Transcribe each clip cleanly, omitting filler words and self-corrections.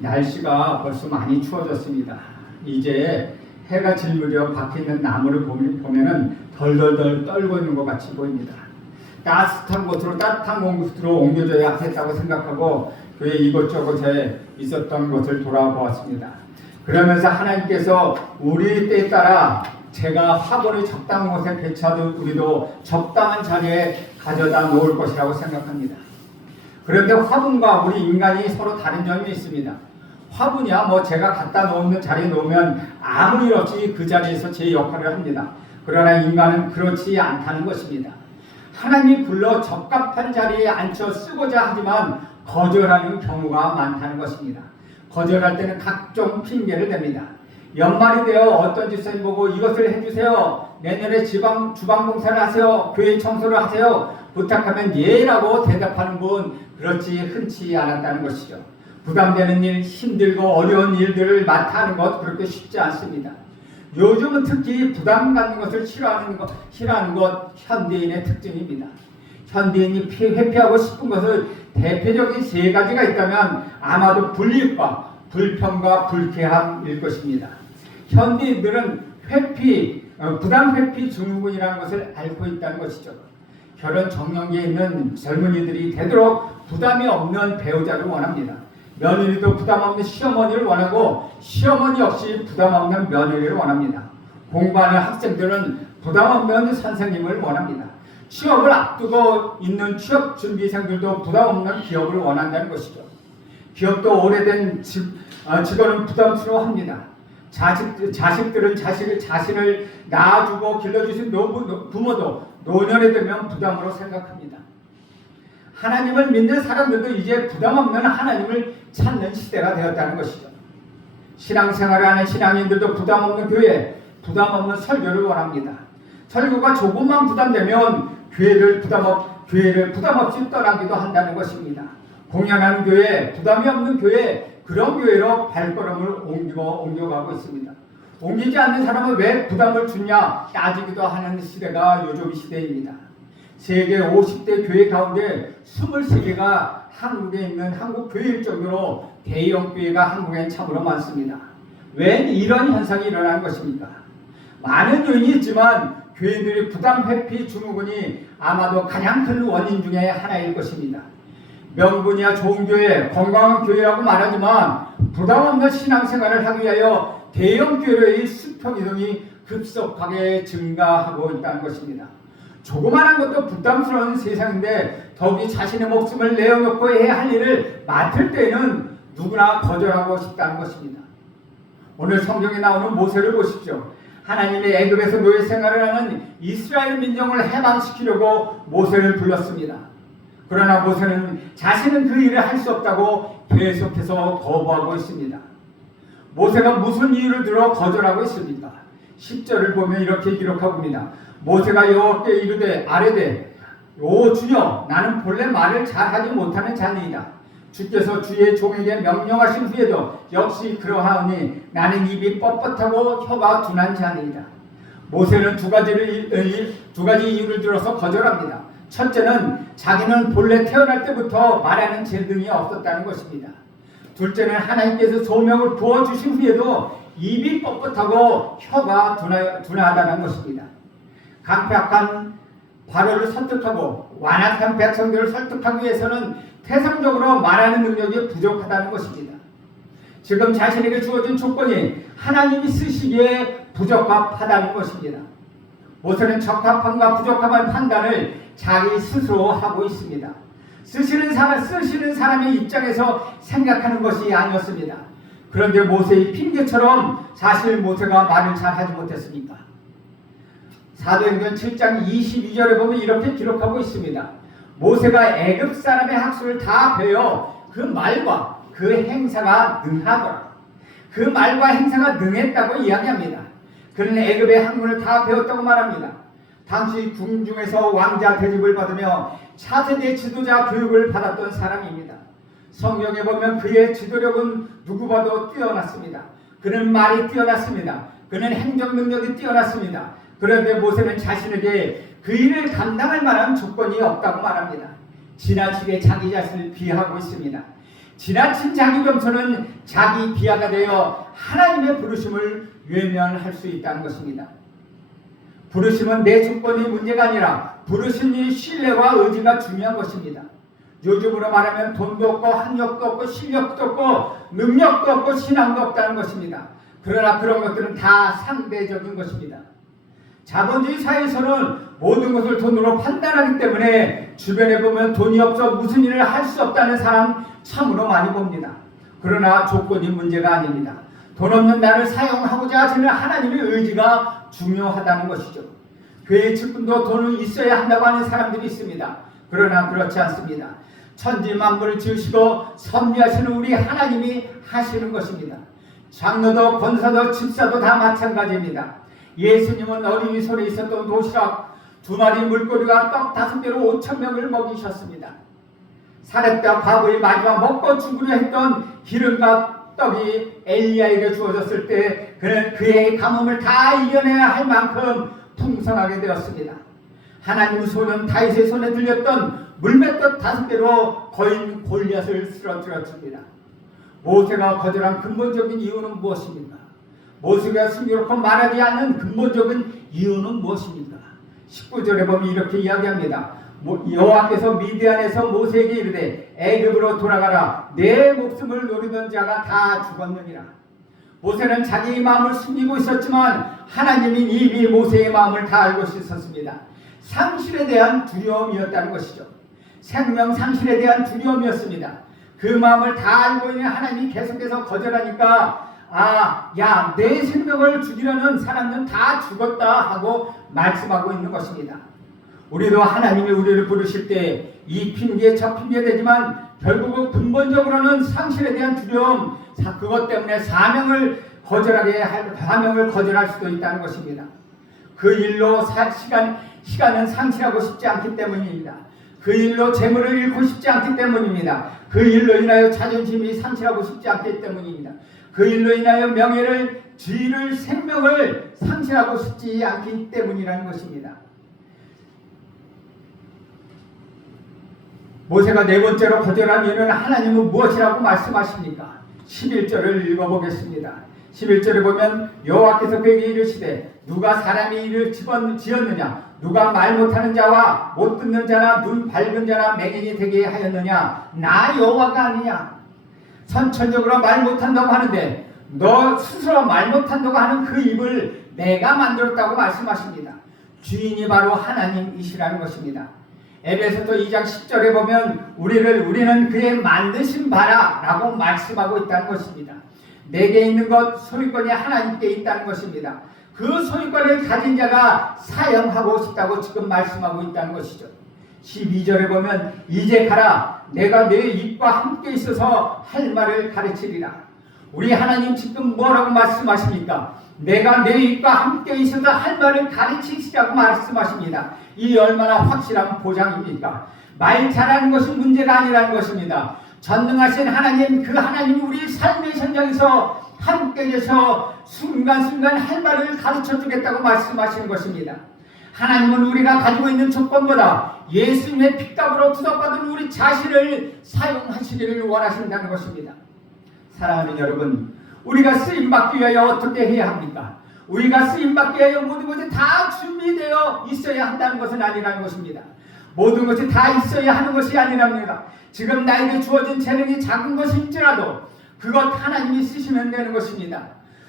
날씨가 벌써 많이 추워졌습니다. 이제 해가 질 무렵 밖에 있는 나무를 보면은 덜덜덜 떨고 있는 것 같이 보입니다. 따뜻한 곳으로 옮겨져야 하겠다고 생각하고 교회 이곳저곳에 있었던 것을 돌아보았습니다. 그러면서 하나님께서 우리 때에 따라 제가 화분을 적당한 곳에 배치하듯 우리도 적당한 자리에 가져다 놓을 것이라고 생각합니다. 그런데 화분과 우리 인간이 서로 다른 점이 있습니다. 화분이야 제가 갖다 놓는 자리에 놓으면 아무 일 없이 그 자리에서 제 역할을 합니다. 그러나 인간은 그렇지 않다는 것입니다. 하나님이 불러 적합한 자리에 앉혀 쓰고자 하지만 거절하는 경우가 많다는 것입니다. 거절할 때는 각종 핑계를 댑니다. 연말이 되어 어떤 집사님 보고 이것을 해주세요. 내년에 주방공사를 하세요. 교회 청소를 하세요. 부탁하면 예라고 대답하는 분 그렇지 흔치 않았다는 것이죠. 부담되는 일, 힘들고 어려운 일들을 맡아 하는 것 그렇게 쉽지 않습니다. 요즘은 특히 부담 갖는 것을 싫어하는 것 현대인의 특징입니다. 현대인이 회피하고 싶은 것은 대표적인 세 가지가 있다면 아마도 불이익과 불평과 불쾌함일 것입니다. 현대인들은 부담 회피 증후군이라는 것을 앓고 있다는 것이죠. 결혼 정년기에 있는 젊은이들이 되도록 부담이 없는 배우자를 원합니다. 며느리도 부담 없는 시어머니를 원하고 시어머니 역시 부담 없는 며느리를 원합니다. 공부하는 학생들은 부담 없는 선생님을 원합니다. 취업을 앞두고 있는 취업 준비생들도 부담 없는 기업을 원한다는 것이죠. 기업도 오래된 직원은 부담스러워합니다. 자식들은 자신을 낳아주고 길러주신 부모도 노년에 되면 부담으로 생각합니다. 하나님을 믿는 사람들도 이제 부담 없는 하나님을 찾는 시대가 되었다는 것이죠. 신앙생활을 하는 신앙인들도 부담 없는 교회, 부담 없는 설교를 원합니다. 설교가 조금만 부담되면 교회를 부담 없이 떠나기도 한다는 것입니다. 공연하는 교회, 부담이 없는 교회, 그런 교회로 발걸음을 옮겨가고 있습니다. 옮기지 않는 사람은 왜 부담을 주냐 따지기도 하는 시대가 요즘 시대입니다. 세계 50대 교회 가운데 23개가 한국에 있는 한국 교회일 정도로 대형 교회가 한국엔 참으로 많습니다. 왜 이런 현상이 일어나는 것입니까? 많은 요인이 있지만 교회들의 부담 회피 증후군이 아마도 가장 큰 원인 중에 하나일 것입니다. 명분이야 좋은 교회, 건강한 교회라고 말하지만 부담 없는 신앙생활을 하기 위하여 대형 교회의 수평 이동이 급속하게 증가하고 있다는 것입니다. 조그마한 것도 부담스러운 세상인데 더욱이 자신의 목숨을 내어놓고 해야 할 일을 맡을 때에는 누구나 거절하고 싶다는 것입니다. 오늘 성경에 나오는 모세를 보십시오. 하나님의 애굽에서 노예 생활을 하는 이스라엘 민족을 해방시키려고 모세를 불렀습니다. 그러나 모세는 자신은 그 일을 할 수 없다고 계속해서 거부하고 있습니다. 모세가 무슨 이유를 들어 거절하고 있습니까? 10절을 보면 이렇게 기록하고 있습니다. 모세가 여호와께 이르되 아뢰되 오 주여 나는 본래 말을 잘하지 못하는 자니이다. 주께서 주의 종에게 명령하신 후에도 역시 그러하오니 나는 입이 뻣뻣하고 혀가 둔한 자니이다. 모세는 두 가지 이유를 들어서 거절합니다. 첫째는 자기는 본래 태어날 때부터 말하는 재능이 없었다는 것입니다. 둘째는 하나님께서 소명을 부어주신 후에도 입이 뻣뻣하고 혀가 둔하다는 것입니다. 강팍한 바로를 설득하고 완악한 백성들을 설득하기 위해서는 태생적으로 말하는 능력이 부족하다는 것입니다. 지금 자신에게 주어진 조건이 하나님이 쓰시기에 부적합하다는 것입니다. 모세는 적합함과 부족함의 판단을 자기 스스로 하고 있습니다. 쓰시는 사람의 입장에서 생각하는 것이 아니었습니다. 그런데 모세의 핑계처럼 사실 모세가 말을 잘하지 못했습니까? 사도행전 7장 22절에 보면 이렇게 기록하고 있습니다. 모세가 애굽 사람의 학술을 다 배워 그 말과 그 행사가 능하더라. 그 말과 행사가 능했다고 이야기합니다. 그는 애굽의 학문을 다 배웠다고 말합니다. 당시 궁중에서 왕자 대접을 받으며 차세대 지도자 교육을 받았던 사람입니다. 성경에 보면 그의 지도력은 누구보다도 뛰어났습니다. 그는 말이 뛰어났습니다. 그는 행정 능력이 뛰어났습니다. 그런데 모세는 자신에게 그 일을 감당할 만한 조건이 없다고 말합니다. 지나치게 자기 자신을 비하하고 있습니다. 지나친 자기 겸손은 자기 비하가 되어 하나님의 부르심을 외면할 수 있다는 것입니다. 부르심은 내 조건이 문제가 아니라 부르심이 신뢰와 의지가 중요한 것입니다. 요즘으로 말하면 돈도 없고 학력도 없고 실력도 없고 능력도 없고 신앙도 없다는 것입니다. 그러나 그런 것들은 다 상대적인 것입니다. 자본주의 사회에서는 모든 것을 돈으로 판단하기 때문에 주변에 보면 돈이 없어 무슨 일을 할 수 없다는 사람 참으로 많이 봅니다. 그러나 조건이 문제가 아닙니다. 돈 없는 나를 사용하고자 하시는 하나님의 의지가 중요하다는 것이죠. 교회 측근도 돈은 있어야 한다고 하는 사람들이 있습니다. 그러나 그렇지 않습니다. 천지 만물을 지으시고 섭리하시는 우리 하나님이 하시는 것입니다. 장로도 권사도 집사도 다 마찬가지입니다. 예수님은 어린이 손에 있었던 도시락 2마리 물고기와 떡 5개로 5,000명을 먹이셨습니다. 사렙과 과부의 마지막 먹고 죽으려 했던 기름과 떡이 엘리야에게 주어졌을 때 그는 그의 가뭄을 다 이겨내야 할 만큼 풍성하게 되었습니다. 하나님의 손은 다윗의 손에 들렸던 물맷떡 5개로 거인 골리앗을 쓰러뜨렸습니다. 모세가 거절한 근본적인 이유는 무엇입니까? 모세가 순교롭고 말하지 않는 근본적인 이유는 무엇입니까? 19절에 보면 이렇게 이야기합니다. 여호와께서 미디안에서 모세에게 이르되 애굽으로 돌아가라. 내 목숨을 노리던 자가 다 죽었느니라. 모세는 자기의 마음을 숨기고 있었지만 하나님이 이미 모세의 마음을 다 알고 있었습니다. 상실에 대한 두려움이었다는 것이죠. 생명 상실에 대한 두려움이었습니다. 그 마음을 다 알고 있는 하나님이 계속해서 거절하니까 내 생명을 죽이려는 사람들은 다 죽었다 하고 말씀하고 있는 것입니다. 우리도 하나님이 우리를 부르실 때 이 핑계 저 핑계 되지만 결국은 근본적으로는 상실에 대한 두려움, 그것 때문에 사명을 거절할 수도 있다는 것입니다. 그 일로 시간은 상실하고 싶지 않기 때문입니다. 그 일로 재물을 잃고 싶지 않기 때문입니다. 그 일로 인하여 자존심이 상실하고 싶지 않기 때문입니다. 그 일로 인하여 명예를, 지위를, 생명을 상실하고 싶지 않기 때문이라는 것입니다. 모세가 4번째로 거절한 이유는 하나님은 무엇이라고 말씀하십니까? 11절을 읽어보겠습니다. 11절에 보면 여호와께서 그에게 이르시되 누가 사람이 이를 지었느냐? 누가 말 못하는 자와 못 듣는 자나 눈 밝은 자나 맹인이 되게 하였느냐? 나 여호와가 아니냐? 선천적으로 말 못한다고 하는데 너 스스로 말 못한다고 하는 그 입을 내가 만들었다고 말씀하십니다. 주인이 바로 하나님이시라는 것입니다. 에베소서 2장 10절에 보면 우리는 그의 만드신 바라 라고 말씀하고 있다는 것입니다. 내게 있는 것, 소유권이 하나님께 있다는 것입니다. 그 소유권을 가진 자가 사용하고 싶다고 지금 말씀하고 있다는 것이죠. 12절에 보면 이제 가라. 내가 내 입과 함께 있어서 할 말을 가르치리라. 우리 하나님 지금 뭐라고 말씀하십니까? 내가 내 입과 함께 있어서 할 말을 가르치시라고 말씀하십니다. 이 얼마나 확실한 보장입니까? 말 잘하는 것이 문제가 아니라는 것입니다. 전능하신 하나님, 그 하나님이 우리 삶의 현장에서 함께 계셔 순간순간 할 말을 가르쳐 주겠다고 말씀하시는 것입니다. 하나님은 우리가 가지고 있는 조건보다 예수님의 핏값으로 구속받은 우리 자신을 사용하시기를 원하신다는 것입니다. 사랑하는 여러분, 우리가 쓰임받기 위하여 어떻게 해야 합니까? 우리가 쓰임받기 위하여 모든 것이 다 준비되어 있어야 한다는 것은 아니라는 것입니다. 모든 것이 다 있어야 하는 것이 아니랍니다. 지금 나에게 주어진 재능이 작은 것일지라도 그것 하나님이 쓰시면 되는 것입니다.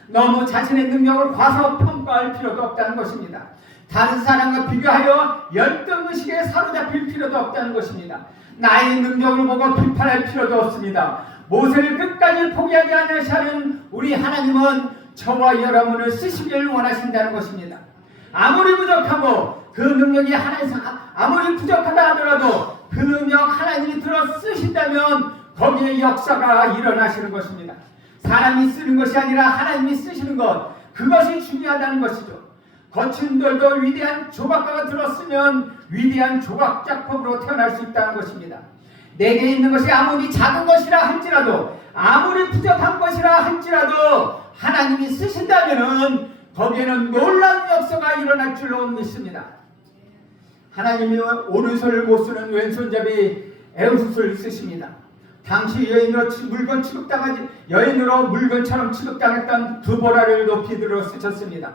너무 자신의 능력을 과소평가할 필요도 없다는 것입니다. 다른 사람과 비교하여 열등의식에 사로잡힐 필요도 없다는 것입니다. 나의 능력을 보고 비판할 필요도 없습니다. 모세를 끝까지 포기하지 않으시는 우리 하나님은 저와 여러분을 쓰시기를 원하신다는 것입니다. 아무리 부족하고 그 능력이 하나님께서 아무리 부족하다 하더라도 그 능력 하나님이 들어 쓰신다면 거기에 역사가 일어나시는 것입니다. 사람이 쓰는 것이 아니라 하나님이 쓰시는 것, 그것이 중요하다는 것이죠. 거친 돌도 위대한 조각가가 들었으면 위대한 조각 작품으로 태어날 수 있다는 것입니다. 내게 있는 것이 아무리 작은 것이라 할지라도 아무리 부족한 것이라 할지라도 하나님이 쓰신다면 거기에는 놀라운 역사가 일어날 줄로 믿습니다. 하나님이 오른손을 못 쓰는 왼손잡이 에우스를 쓰십니다. 당시 여인으로 물건처럼 취급당했던 드보라를 높이 들어 쓰셨습니다.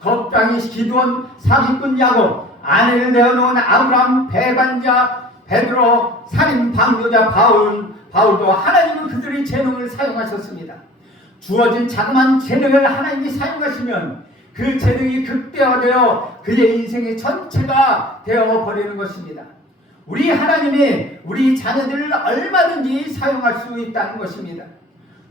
겁당이 기드온, 사기꾼 야곱, 아내를 내어놓은 아브람, 배반자 베드로, 살인 방조자 바울도 하나님은 그들의 재능을 사용하셨습니다. 주어진 자그마한 재능을 하나님이 사용하시면 그 재능이 극대화되어 그의 인생의 전체가 되어버리는 것입니다. 우리 하나님이 우리 자녀들을 얼마든지 사용할 수 있다는 것입니다.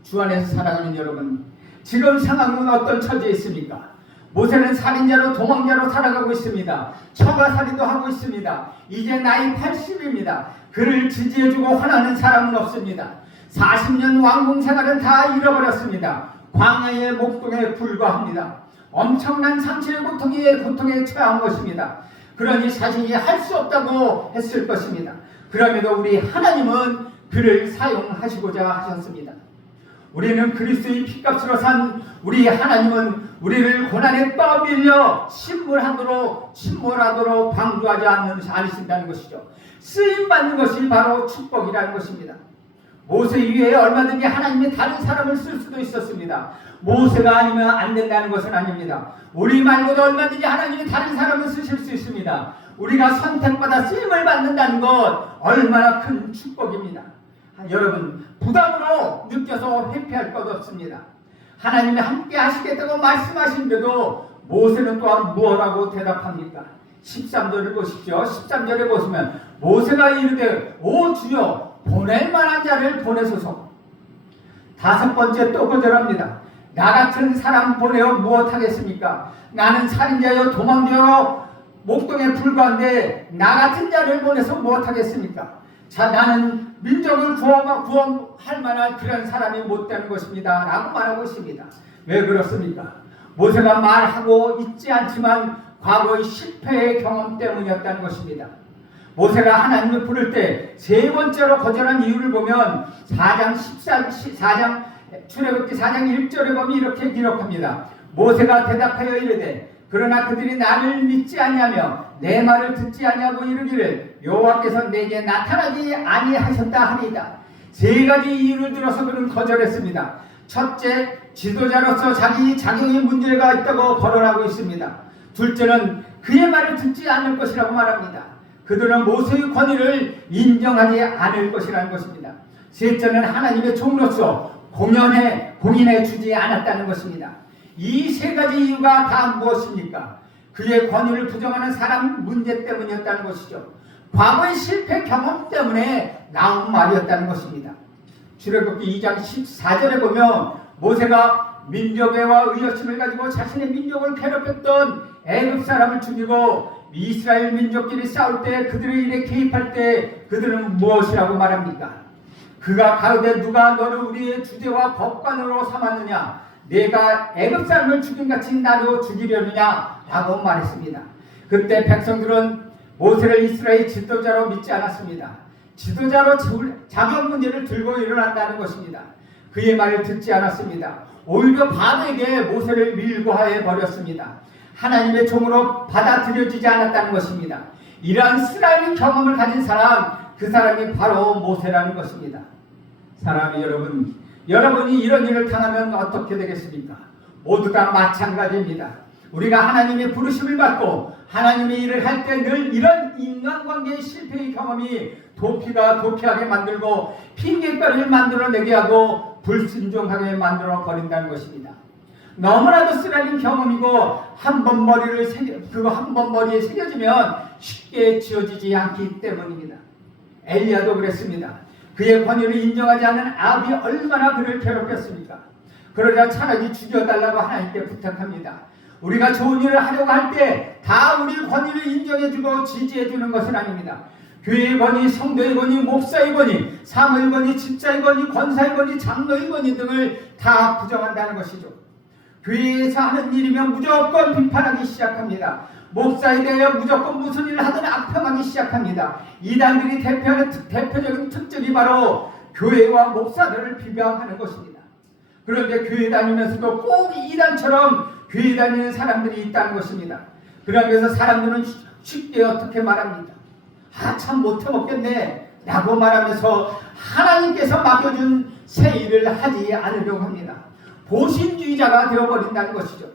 주 안에서 사랑하는 여러분, 지금 상황은 어떤 처지에 있습니까? 모세는 살인자로 도망자로 살아가고 있습니다. 처가살이도 하고 있습니다. 이제 나이 80입니다. 그를 지지해주고 환호하는 사람은 없습니다. 40년 왕궁 생활은 다 잃어버렸습니다. 광야의 목동에 불과합니다. 엄청난 상실의 고통에 처한 것입니다. 그러니 자신이 할 수 없다고 했을 것입니다. 그럼에도 우리 하나님은 그를 사용하시고자 하셨습니다. 우리는 그리스도의 피값으로 산 우리 하나님은 우리를 고난에 떠밀려 침몰하도록 방조하지 않으신다는 것이죠. 쓰임받는 것이 바로 축복이라는 것입니다. 모세 이외에 얼마든지 하나님이 다른 사람을 쓸 수도 있었습니다. 모세가 아니면 안 된다는 것은 아닙니다. 우리 말고도 얼마든지 하나님이 다른 사람을 쓰실 수 있습니다. 우리가 선택받아 쓰임을 받는다는 것 얼마나 큰 축복입니다. 여러분, 부담으로 느껴서 회피할 것 없습니다. 하나님이 함께 하시겠다고 말씀하신데도 모세는 또한 무엇라고 대답합니까? 13절을 보십시오. 13절에 보시면 모세가 이르되 오 주여 보낼 만한 자를 보내소서. 다섯 번째 또 거절합니다. 나 같은 사람 보내어 무엇하겠습니까? 나는 살인자여 도망자여 목동에 불과한데 나 같은 자를 보내서 무엇하겠습니까? 자, 나는 민족을 구원할 만한 그런 사람이 못 되는 것입니다 라고 말하고 있습니다. 왜 그렇습니까? 모세가 말하고 있지 않지만 과거의 실패의 경험 때문이었다는 것입니다. 모세가 하나님을 부를 때 세 번째로 거절한 이유를 보면 출애굽기 4장 1절에 보면 이렇게 기록합니다. 모세가 대답하여 이르되 그러나 그들이 나를 믿지 아니하며 내 말을 듣지 아니하고 이르기를 여호와께서 내게 나타나지 아니하셨다 하리이다. 세 가지 이유를 들어서 그는 거절했습니다. 첫째, 지도자로서 자기 자격의 문제가 있다고 거론하고 있습니다. 둘째는 그의 말을 듣지 않을 것이라고 말합니다. 그들은 모세의 권위를 인정하지 않을 것이라는 것입니다. 셋째는 하나님의 종으로서 공인해 주지 않았다는 것입니다. 이 세 가지 이유가 다 무엇입니까? 그의 권위를 부정하는 사람 문제 때문이었다는 것이죠. 과거의 실패 경험 때문에 나온 말이었다는 것입니다. 출애굽기 2장 14절에 보면 모세가 민족애와 의협심을 가지고 자신의 민족을 괴롭혔던 애굽 사람을 죽이고 이스라엘 민족끼리 싸울 때 그들의 일에 개입할 때 그들은 무엇이라고 말합니까? 그가 가로되 누가 너를 우리의 주제와 법관으로 삼았느냐? 내가 애굽 사람을 죽임같이 나도 죽이려느냐? 라고 말했습니다. 그때 백성들은 모세를 이스라엘 지도자로 믿지 않았습니다. 지도자로 자격 문제를 들고 일어난다는 것입니다. 그의 말을 듣지 않았습니다. 오히려 바로에게 모세를 밀고 해버렸습니다. 하나님의 종으로 받아들여지지 않았다는 것입니다. 이러한 쓰라린 경험을 가진 사람, 그 사람이 바로 모세라는 것입니다. 사랑하는 여러분, 여러분이 이런 일을 당하면 어떻게 되겠습니까? 모두 다 마찬가지입니다. 우리가 하나님의 부르심을 받고 하나님의 일을 할 때 늘 이런 인간관계의 실패의 경험이 도피하게 만들고 핑계거리를 만들어내게 하고 불순종하게 만들어 버린다는 것입니다. 너무나도 쓰라린 경험이고 한 번 머리에 새겨지면 쉽게 지워지지 않기 때문입니다. 엘리야도 그랬습니다. 그의 권위를 인정하지 않는 아합이 얼마나 그를 괴롭혔습니까? 그러자 차라리 죽여달라고 하나님께 부탁합니다. 우리가 좋은 일을 하려고 할 때 다 우리 권위를 인정해주고 지지해주는 것은 아닙니다. 교회의 권위, 성도의 권위, 목사의 권위, 사무의 권위, 집사의 권위, 권사의 권위, 장로의 권위 등을 다 부정한다는 것이죠. 교회에서 하는 일이면 무조건 비판하기 시작합니다. 목사에 대하여 무조건 무슨 일을 하든 악평하기 시작합니다. 이단들이 대표하는 대표적인 특징이 바로 교회와 목사들을 비방하는 것입니다. 그런데 교회 다니면서도 꼭 이단처럼 교회 다니는 사람들이 있다는 것입니다. 그러면서 사람들은 쉽게 어떻게 말합니다. 참 못해 먹겠네 라고 말하면서 하나님께서 맡겨준 새 일을 하지 않으려고 합니다. 보신주의자가 되어버린다는 것이죠.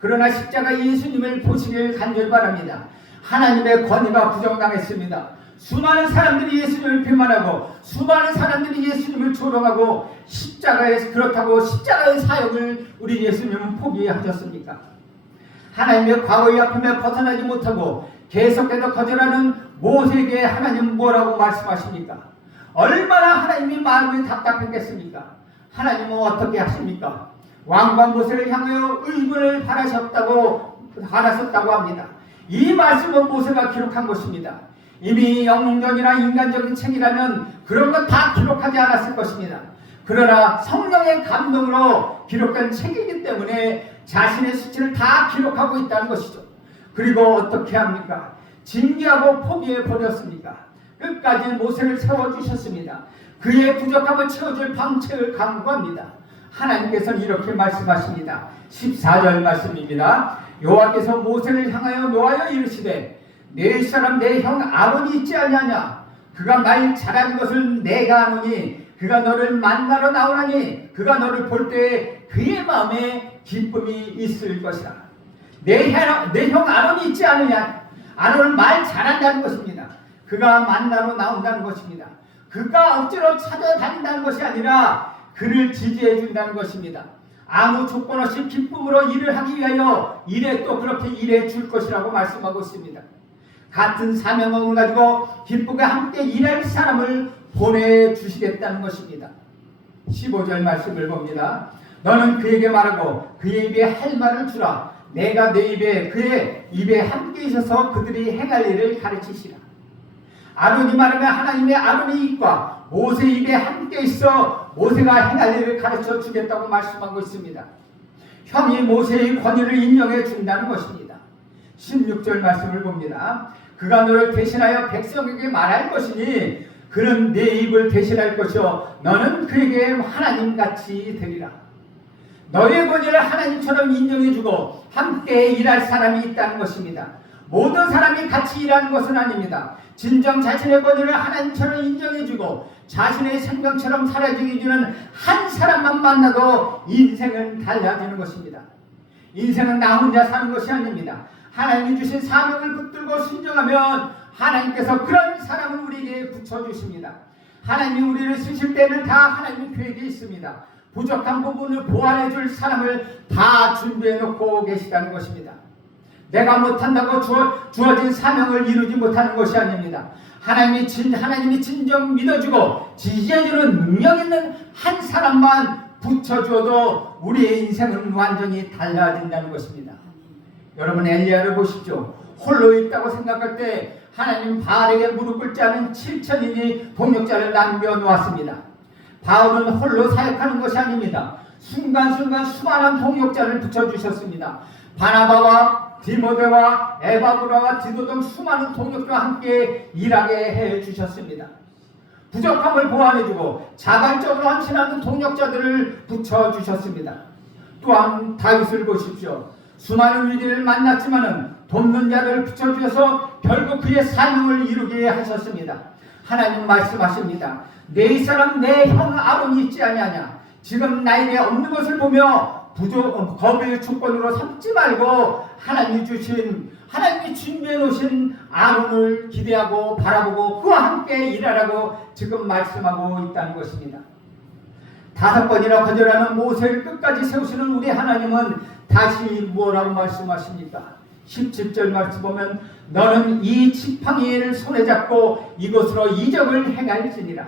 그러나 십자가 예수님을 보시길 간절히 바랍니다. 하나님의 권위가 부정당했습니다. 수많은 사람들이 예수님을 비난하고 수많은 사람들이 예수님을 조롱하고 그렇다고 십자가의 사역을 우리 예수님은 포기하셨습니까? 하나님의 과거의 아픔에 벗어나지 못하고 계속해서 거절하는 모세에게 하나님은 뭐라고 말씀하십니까? 얼마나 하나님이 마음이 답답했겠습니까? 하나님은 어떻게 하십니까? 왕과 모세를 향하여 의군을 바라셨다고 합니다. 이 말씀은 모세가 기록한 것입니다. 이미 영웅전이나 인간적인 책이라면 그런 것 다 기록하지 않았을 것입니다. 그러나 성령의 감동으로 기록된 책이기 때문에 자신의 수치를 다 기록하고 있다는 것이죠. 그리고 어떻게 합니까? 징계하고 포기해 버렸습니까? 끝까지 모세를 세워주셨습니다. 그의 부족함을 채워줄 방책을 강구합니다. 하나님께서는 이렇게 말씀하십니다. 14절 말씀입니다. 여호와께서 모세를 향하여 노하여 이르시되 내 사람 내 형 아론이 있지 아니하냐? 그가 말 잘하는 것을 내가 아노니 그가 너를 만나러 나오나니 그가 너를 볼 때에 그의 마음에 기쁨이 있을 것이라. 내 형 아론이 있지 않느냐? 아론은 말 잘한다는 것입니다. 그가 만나러 나온다는 것입니다. 그가 억지로 찾아다닌다는 것이 아니라 그를 지지해 준다는 것입니다. 아무 조건 없이 기쁨으로 일을 하기 위하여 일에 또 그렇게 일해 줄 것이라고 말씀하고 있습니다. 같은 사명을 가지고 기쁘게 함께 일할 사람을 보내주시겠다는 것입니다. 15절 말씀을 봅니다. 너는 그에게 말하고 그의 입에 할 말을 주라. 내가 내 입에 그의 입에 함께 있어서 그들이 행할 일을 가르치시라. 아론이 말하면 하나님의 아론의 입과 모세 입에 함께 있어 모세가 행할 일을 가르쳐 주겠다고 말씀하고 있습니다. 형이 모세의 권위를 인정해 준다는 것입니다. 16절 말씀을 봅니다. 그가 너를 대신하여 백성에게 말할 것이니 그는 내 입을 대신할 것이요 너는 그에게 하나님같이 되리라. 너의 권위를 하나님처럼 인정해주고 함께 일할 사람이 있다는 것입니다. 모든 사람이 같이 일하는 것은 아닙니다. 진정 자신의 권위를 하나님처럼 인정해주고 자신의 생명처럼 살아주게 해주는 한 사람만 만나도 인생은 달라지는 것입니다. 인생은 나 혼자 사는 것이 아닙니다. 하나님이 주신 사명을 붙들고 순종하면 하나님께서 그런 사람을 우리에게 붙여주십니다. 하나님이 우리를 쓰실 때는 다 하나님의 계획이 있습니다. 부족한 부분을 보완해 줄 사람을 다 준비해 놓고 계시다는 것입니다. 내가 못한다고 주어진 사명을 이루지 못하는 것이 아닙니다. 하나님이 진정 믿어주고 지지해주는 능력 있는 한 사람만 붙여주어도 우리의 인생은 완전히 달라진다는 것입니다. 여러분 엘리야를 보십시오. 홀로 있다고 생각할 때 하나님 바알에게 무릎 꿇지 않은 7,000인이 동역자를 남겨놓았습니다. 바울은 홀로 사역하는 것이 아닙니다. 순간순간 수많은 동역자를 붙여주셨습니다. 바나바와 디모데와 에바브라와 디도 등 수많은 동역자와 함께 일하게 해주셨습니다. 부족함을 보완해주고 자발적으로 헌신하는 동역자들을 붙여주셨습니다. 또한 다윗을 보십시오. 수많은 위기를 만났지만은 돕는 자들을 붙여주셔서 결국 그의 사명을 이루게 하셨습니다. 하나님 말씀하십니다. 내 사람 내 형 아론이 있지 아니하냐. 지금 나에게 없는 것을 보며 거부의 조건으로 삼지 말고 하나님이 준비해 놓으신 아론을 기대하고 바라보고 그와 함께 일하라고 지금 말씀하고 있다는 것입니다. 5번이나 거절하는 모세를 끝까지 세우시는 우리 하나님은 다시 뭐라고 말씀하십니까? 17절 말씀 보면 너는 이 지팡이를 손에 잡고 이곳으로 이적을 행할지니라.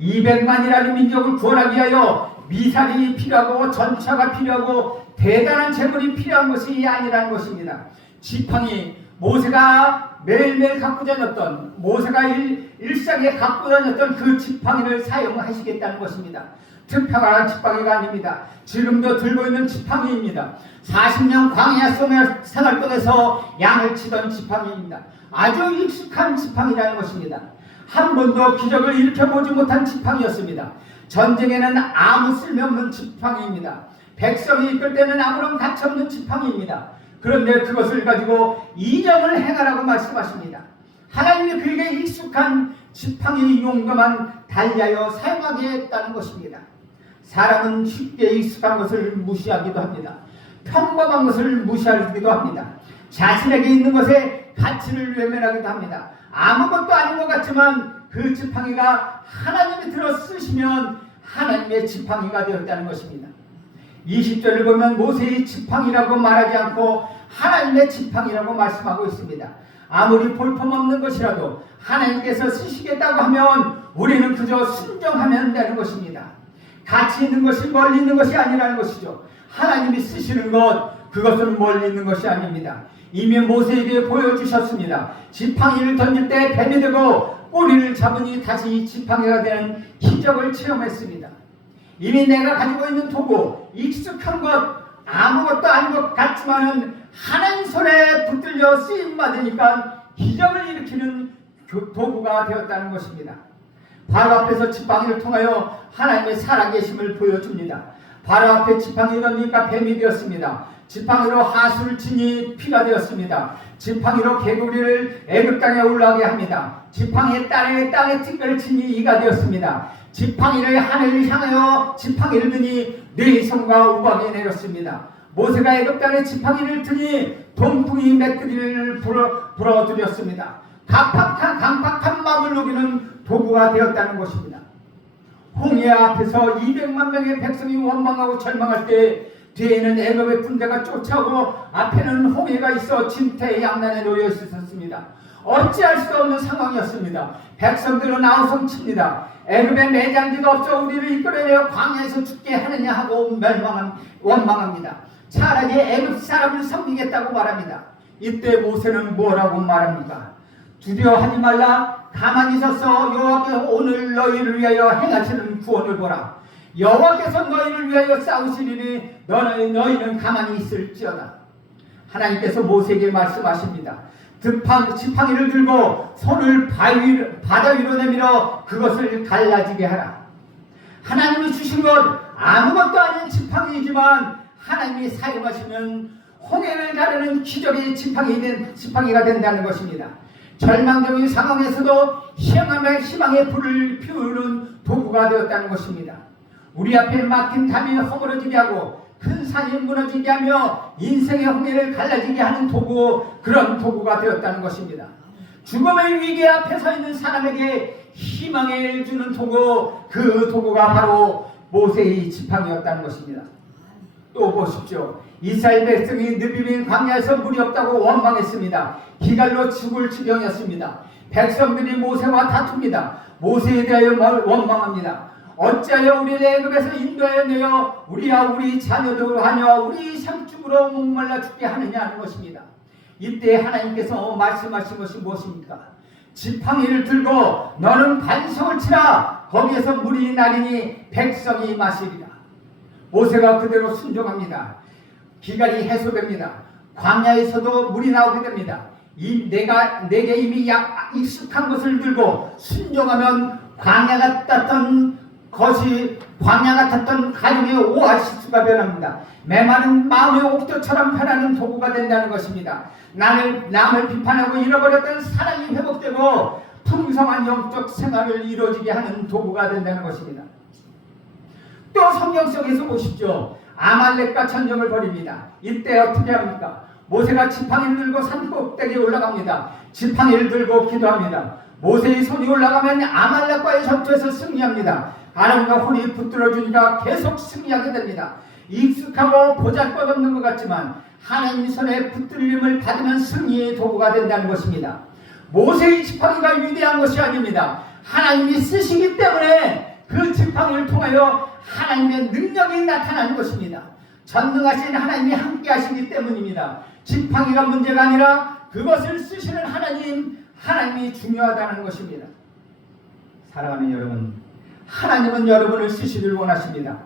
200만이라는 민족을 구원하기 위하여 미사리 필요하고 전차가 필요하고 대단한 재물이 필요한 것이 아니라는 것입니다. 지팡이, 모세가 매일매일 갖고 다녔던, 모세가 일상에 갖고 다녔던 그 지팡이를 사용하시겠다는 것입니다. 특별한 지팡이가 아닙니다. 지금도 들고 있는 지팡이입니다. 40년 광야 생활 속에서 양을 치던 지팡이입니다. 아주 익숙한 지팡이라는 것입니다. 한 번도 기적을 일으켜보지 못한 지팡이였습니다. 전쟁에는 아무 쓸모없는 지팡이입니다. 백성이 이끌 때는 아무런 가치없는 지팡이입니다. 그런데 그것을 가지고 이적을 행하라고 말씀하십니다. 하나님이 그에게 익숙한 지팡이 용도만 달리하여 사용하게 했다는 것입니다. 사람은 쉽게 익숙한 것을 무시하기도 합니다. 평범한 것을 무시하기도 합니다. 자신에게 있는 것에 가치를 외면하기도 합니다. 아무것도 아닌 것 같지만 그 지팡이가 하나님이 들어 쓰시면 하나님의 지팡이가 되었다는 것입니다. 20절을 보면 모세의 지팡이라고 말하지 않고 하나님의 지팡이라고 말씀하고 있습니다. 아무리 볼품없는 것이라도 하나님께서 쓰시겠다고 하면 우리는 그저 순종하면 되는 것입니다. 가치 있는 것이 멀리 있는 것이 아니라는 것이죠. 하나님이 쓰시는 것, 그것은 멀리 있는 것이 아닙니다. 이미 모세에게 보여주셨습니다. 지팡이를 던질 때 뱀이 되고 꼬리를 잡으니 다시 지팡이가 되는 기적을 체험했습니다. 이미 내가 가지고 있는 도구, 익숙한 것, 아무것도 아닌 것 같지만은 하나님 손에 붙들려 쓰임받으니까 기적을 일으키는 도구가 되었다는 것입니다. 바로 앞에서 지팡이를 통하여 하나님의 살아계심을 보여줍니다. 바로 앞에 지팡이 던지니까 뱀이 되었습니다. 지팡이로 하수를 치니 피가 되었습니다. 지팡이로 개구리를 애굽 땅에 올라가게 합니다. 지팡이의 땅에 팅을 치니 이가 되었습니다. 지팡이를 하늘을 향하여 지팡이를 드니 네 성과 우박이 내렸습니다. 모세가 애굽 땅에 지팡이를 드니 동풍이 메뚜기를 불어들였습니다. 강팍한 마음을 녹이는 도구가 되었다는 것입니다. 홍해 앞에서 200만 명의 백성이 원망하고 절망할 때 뒤에는 애굽의 군대가 쫓아오고 앞에는 홍해가 있어 진퇴양난에 놓여 있었습니다. 어찌할 수 없는 상황이었습니다. 백성들은 아우성칩니다. 애굽에 매장지가 없어 우리를 이끌어내어 광야에서 죽게 하느냐 하고 원망합니다. 차라리 애굽 사람을 섬기겠다고 말합니다. 이때 모세는 뭐라고 말합니까? 두려워하지 말라. 가만히 서서 여호와께서 오늘 너희를 위하여 행하시는 구원을 보라. 여호와께서 너희를 위하여 싸우시리니 너희는 가만히 있을지어다. 하나님께서 모세에게 말씀하십니다. 지팡이를 들고 손을 바다 위로 내밀어 그것을 갈라지게 하라. 하나님이 주신 것 아무것도 아닌 지팡이이지만 하나님이 사용하시면 홍해를 가르는 기적의 지팡이가 된다는 것입니다. 절망적인 상황에서도 희망의 불을 피우는 도구가 되었다는 것입니다. 우리 앞에 막힌 담이 허물어지게 하고 큰 산이 무너지게 하며 인생의 홍해를 갈라지게 하는 도구, 그런 도구가 되었다는 것입니다. 죽음의 위기 앞에 서 있는 사람에게 희망을 주는 도구, 그 도구가 바로 모세의 지팡이였다는 것입니다. 또 보십시오. 이스라엘 백성이 느비빈 광야에서 물이 없다고 원망했습니다. 기갈로 죽을 지경이었습니다. 백성들이 모세와 다툽니다. 모세에 대하여 원망합니다. 어찌하여 우리를 애굽에서 인도하여 내어 우리와 우리 자녀도 하며 우리 상축으로 목말라 죽게 하느냐 하는 것입니다. 이때 하나님께서 말씀하신 것이 무엇입니까? 지팡이를 들고 너는 반성을 치라. 거기에서 물이 나리니 백성이 마시리라. 모세가 그대로 순종합니다. 기갈이 해소됩니다. 광야에서도 물이 나오게 됩니다. 내게 이미 익숙한 것을 들고 순종하면 광야 같았던 가정의 오아시스가 변합니다. 메마른 마음의 옥토처럼 변하는 도구가 된다는 것입니다. 남을 비판하고 잃어버렸던 사랑이 회복되고 풍성한 영적 생활을 이루어지게 하는 도구가 된다는 것입니다. 또 성경 속에서 보십시오. 아말렉과 전쟁을 벌입니다. 이때 어떻게 합니까? 모세가 지팡이를 들고 산 꼭대기에 올라갑니다. 지팡이를 들고 기도합니다. 모세의 손이 올라가면 아말렉과의 전투에서 승리합니다. 아론과 혼이 붙들어주니까 계속 승리하게 됩니다. 익숙하고 보잘것없는 것 같지만 하나님 손에 붙들림을 받으면 승리의 도구가 된다는 것입니다. 모세의 지팡이가 위대한 것이 아닙니다. 하나님이 쓰시기 때문에 그 지팡이를 통하여 하나님의 능력이 나타나는 것입니다. 전능하신 하나님이 함께 하시기 때문입니다. 지팡이가 문제가 아니라 그것을 쓰시는 하나님이 중요하다는 것입니다. 사랑하는 여러분, 하나님은 여러분을 쓰시길 원하십니다.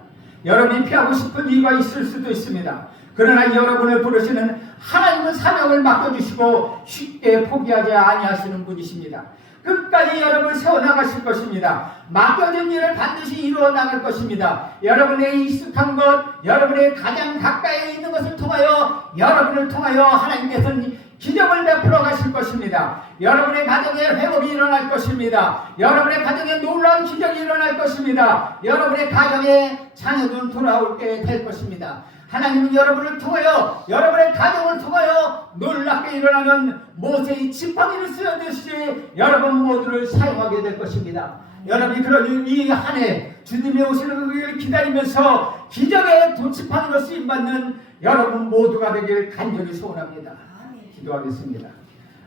여러분이 피하고 싶은 이유가 있을 수도 있습니다. 그러나 여러분을 부르시는 하나님은 사명을 맡겨주시고 쉽게 포기하지 아니하시는 분이십니다. 끝까지 여러분을 세워나가실 것입니다. 맡겨진 일을 반드시 이루어 나갈 것입니다. 여러분의 익숙한 것, 여러분의 가장 가까이 있는 것을 통하여 여러분을 통하여 하나님께서는 기적을 베풀어 가실 것입니다. 여러분의 가정에 회복이 일어날 것입니다. 여러분의 가정에 놀라운 기적이 일어날 것입니다. 여러분의 가정에 자녀들 돌아올 때 될 것입니다. 하나님은 여러분을 통하여 여러분의 가정을 통하여 놀랍게 일어나는 모세의 지팡이를 쓰여듯이 여러분 모두를 사용하게 될 것입니다. 여러분이 그런 이 한 해 주님의 오시는 기다리면서 기적의 지팡이로 쓰임받는 여러분 모두가 되길 간절히 소원합니다. 기도하겠습니다.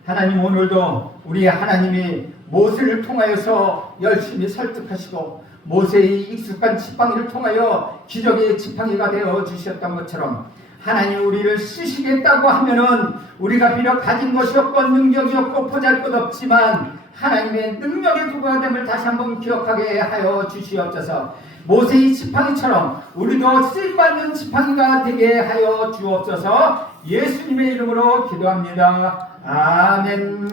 하나님, 오늘도 우리 하나님이 모세를 통하여서 열심히 설득하시고 모세의 익숙한 지팡이를 통하여 기적의 지팡이가 되어 주셨던 것처럼 하나님, 우리를 쓰시겠다고 하면은 우리가 비록 가진 것이 없고 능력이 없고 보잘것없지만 하나님의 능력의 부과됨을 다시 한번 기억하게 하여 주시옵소서. 모세의 지팡이처럼 우리도 쓰임받는 지팡이가 되게 하여 주옵소서. 예수님의 이름으로 기도합니다. 아멘.